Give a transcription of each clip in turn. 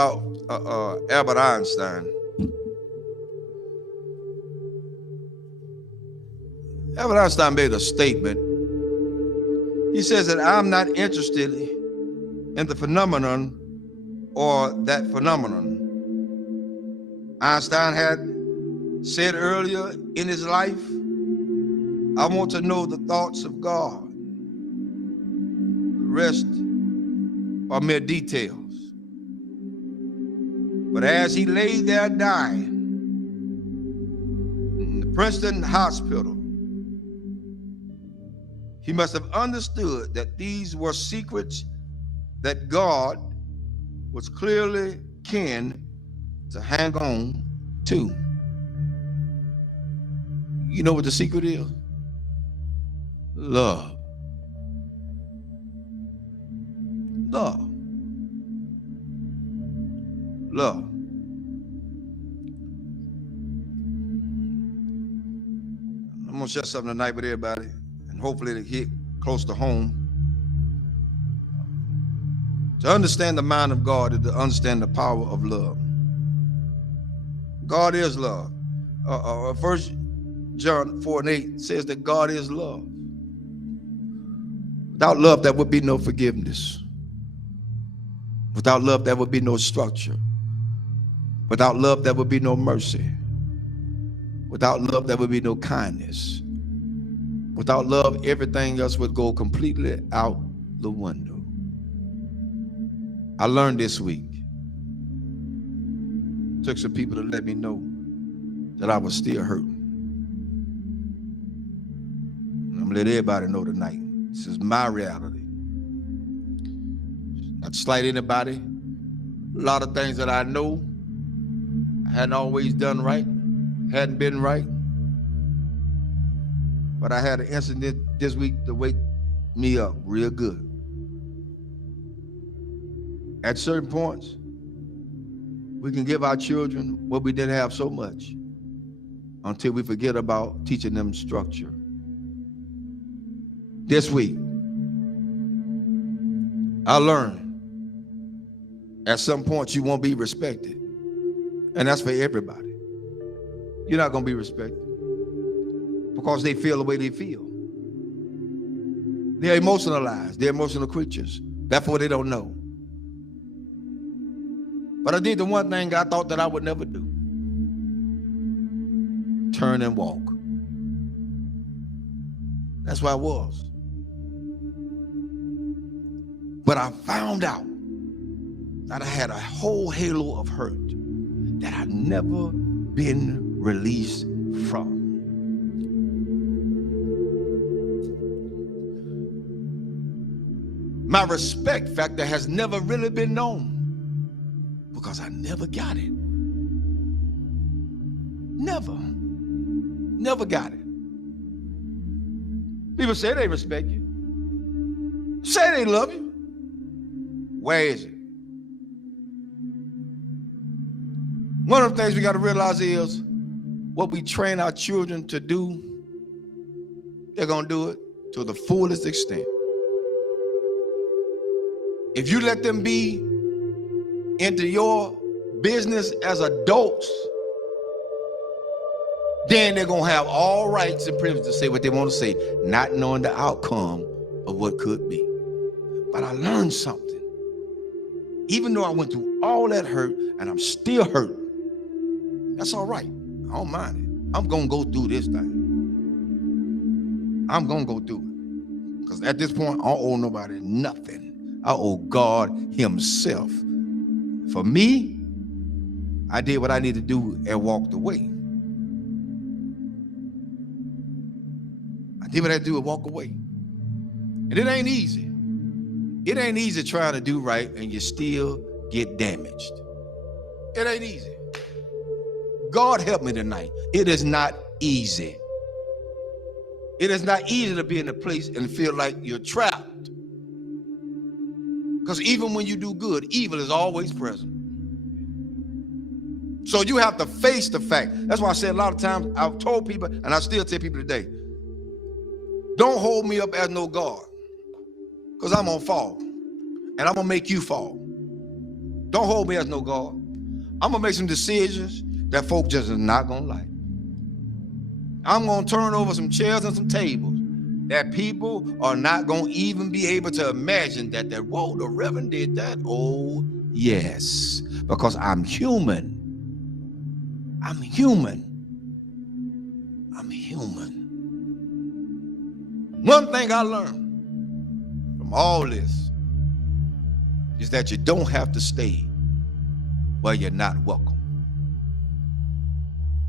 about Albert Einstein. Albert Einstein made a statement. He says that I'm not interested in the phenomenon or that phenomenon. Einstein had said earlier in his life, I want to know the thoughts of God. The rest are mere details. But as he lay there dying in the Princeton hospital, he must have understood that these were secrets that God was clearly keen to hang on to. You know what the secret is? Love. Love. Love. I'm going to share something tonight with everybody, and hopefully it'll hit close to home. To understand the mind of God is to understand the power of love. God is love. 1 John 4:8 says that God is love. Without love, there would be no forgiveness. Without love, there would be no structure. Without love, there would be no mercy. Without love, there would be no kindness. Without love, everything else would go completely out the window. I learned this week. Took some people to let me know that I was still hurting. And I'm gonna let everybody know tonight. This is my reality. Not to slight anybody. A lot of things that I know I hadn't always done right, hadn't been right. But I had an incident this week to wake me up real good. At certain points, we can give our children what we didn't have so much until we forget about teaching them structure. This week, I learned at some point you won't be respected. And that's for everybody. You're not going to be respected because they feel the way they feel. They're emotionalized. They're emotional creatures. Therefore, they don't know. But I did the one thing I thought that I would never do. Turn and walk. That's where I was. But I found out that I had a whole halo of hurt that I'd never been released from. My respect factor has never really been known because I never got it. Never got it. People say they respect you. Say they love you. Where is it? One of the things we got to realize is what we train our children to do, they're going to do it to the fullest extent. If you let them be into your business as adults, then they're going to have all rights and privileges to say what they want to say, not knowing the outcome of what could be. But I learned something. Even though I went through all that hurt and I'm still hurting, that's all right. I don't mind it. I'm going to go through this thing. I'm going to go through it. Because at this point, I don't owe nobody nothing. I owe God himself. For me, I did what I needed to do and walked away. I did what I had to do and walk away. And it ain't easy. It ain't easy trying to do right and you still get damaged. It ain't easy. God help me tonight. It is not easy. It is not easy to be in a place and feel like you're trapped. Because even when you do good, evil is always present. So you have to face the fact. That's why I said a lot of times, I've told people, and I still tell people today, don't hold me up as no God. Because I'm going to fall. And I'm going to make you fall. Don't hold me as no God. I'm going to make some decisions that folk just is not going to like. I'm going to turn over some chairs and some tables that people are not going to even be able to imagine that, whoa, the Reverend did that. Oh, yes, because I'm human. I'm human. I'm human. One thing I learned from all this is that you don't have to stay where you're not welcome.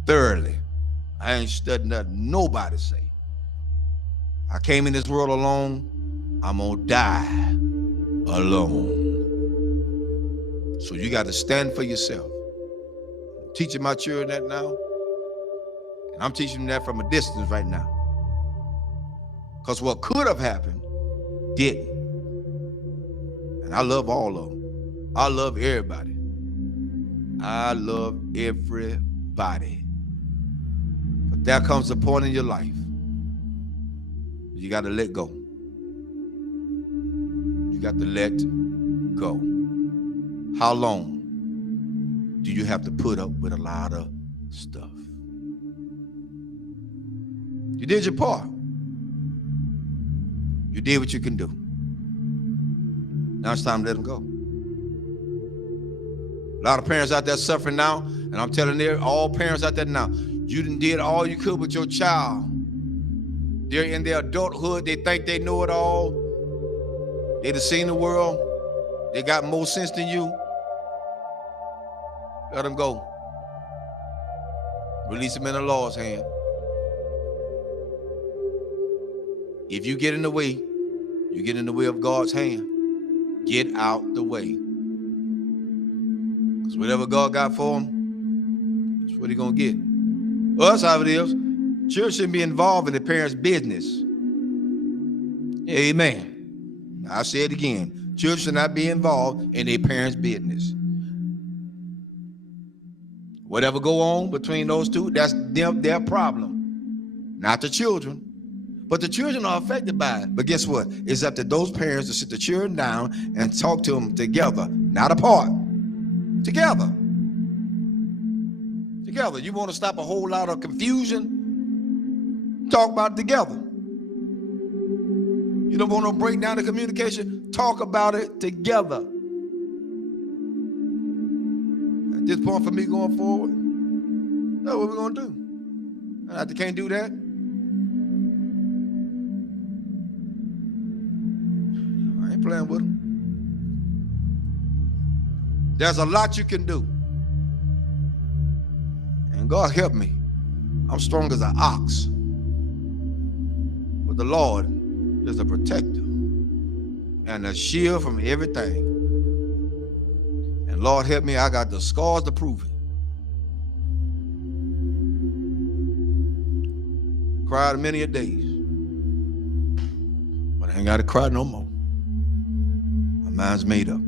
Thirdly, I ain't studying nothing nobody say. I came in this world alone. I'm gonna die alone. So you got to stand for yourself. I'm teaching my children that now, and I'm teaching them that from a distance right now. Because what could have happened didn't. And I love all of them. I love everybody. I love everybody. But there comes a point in your life you got to let go. You got to let go. How long do you have to put up with a lot of stuff? You did your part. You did what you can do. Now it's time to let them go. A lot of parents out there suffering now, and I'm telling all parents out there now, you done did all you could with your child. They're in their adulthood. They think they know it all. They done seen the world. They got more sense than you. Let them go. Release them in the Lord's hand. If you get in the way, you get in the way of God's hand. Get out the way. Because whatever God got for them, that's what he's going to get. Well, that's how it is. Children shouldn't be involved in the parents' business. Amen. I'll say it again. Children should not be involved in their parents' business. Whatever go on between those two, that's their problem. Not the children. But the children are affected by it. But guess what? It's up to those parents to sit the children down and talk to them together, not apart. Together. Together. You want to stop a whole lot of confusion? Talk about it together. You don't want to break down the communication? Talk about it together. At this point for me going forward, that's what we're going to do. And if they can't do that, I ain't playing with them. There's a lot you can do. And God help me. I'm strong as an ox. But the Lord is a protector and a shield from everything. And Lord help me, I got the scars to prove it. Cried many a days. But I ain't got to cry no more. My mind's made up.